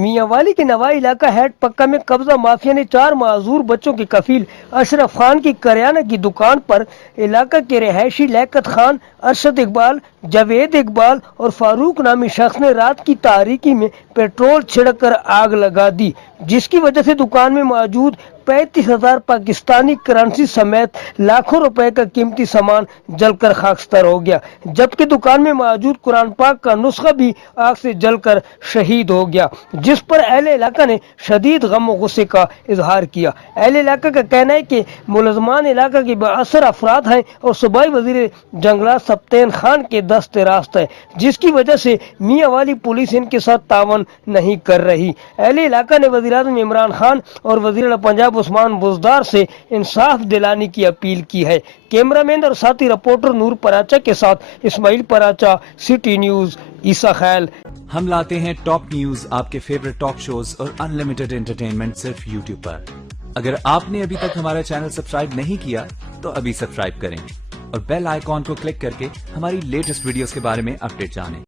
میاں والی کے نوائی علاقہ ہیڈ پکا میں قبضہ مافیا نے 4 معذور بچوں کے کفیل اشرف خان کی کریانہ کی دکان پر علاقہ کے رہائشی لیاقت خان، ارشد اقبال، جاوید اقبال اور فاروق نامی شخص نے رات کی تاریکی میں پیٹرول چھڑک کر آگ لگا دی، جس کی وجہ سے دکان میں موجود 35,000 پاکستانی کرنسی سمیت لاکھوں روپے کا قیمتی سامان جل کر خاکستر ہو گیا، جبکہ دکان میں موجود قرآن پاک کا نسخہ بھی آگ سے جل کر شہید ہو گیا، جس پر اہل علاقہ نے شدید غم و غصے کا اظہار کیا۔ اہل علاقہ کا کہنا ہے کہ ملزمان علاقہ کے بااثر افراد ہیں اور صوبائی وزیر جنگلات سبطین خان کے دست راست ہے، جس کی وجہ سے میاں والی پولیس ان کے ساتھ تعاون نہیں کر رہی۔ اہل علاقہ نے وزیراعظم عمران خان اور وزیر پنجاب عثمان بزدار سے انصاف دلانے کی اپیل کی ہے۔ کیمرہ مین اور ساتھی رپورٹر نور پراچا کے ساتھ اسماعیل پراچا، سٹی نیوز، عیسیٰ خیل۔ ہم لاتے ہیں ٹاپ نیوز، آپ کے فیورٹ ٹاک شوز اور انلمیٹڈ انٹرٹینمنٹ صرف یوٹیوب پر۔ اگر آپ نے ابھی تک ہمارا چینل سبسکرائب نہیں کیا تو ابھی سبسکرائب کریں اور بیل آئیکن کو کلک کر کے ہماری لیٹسٹ ویڈیوز کے بارے میں اپڈیٹ جانیں۔